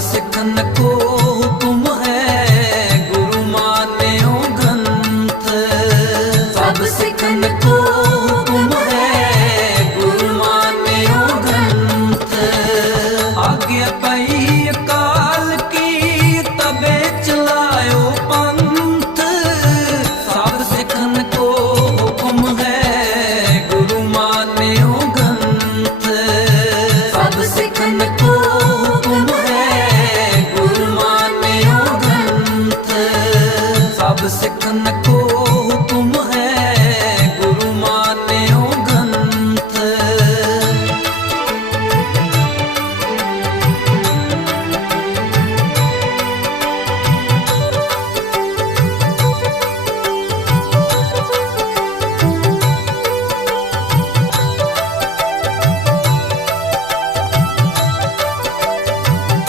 ਸਿੱਖਨ ਕੋ ਹੁਕਮ ਹੈ, ਗੁਰੂ ਮਾਨਿਓ ਗ੍ਰੰਥ। ਸਭ ਸਿੱਖਨ ਕੋ ਹੁਕਮ ਹੈ, ਗੁਰੂ ਮਾਨਿਓ ਗ੍ਰੰਥ। ਆਗਿਆ ਪਈ ਅਕਾਲ job is second I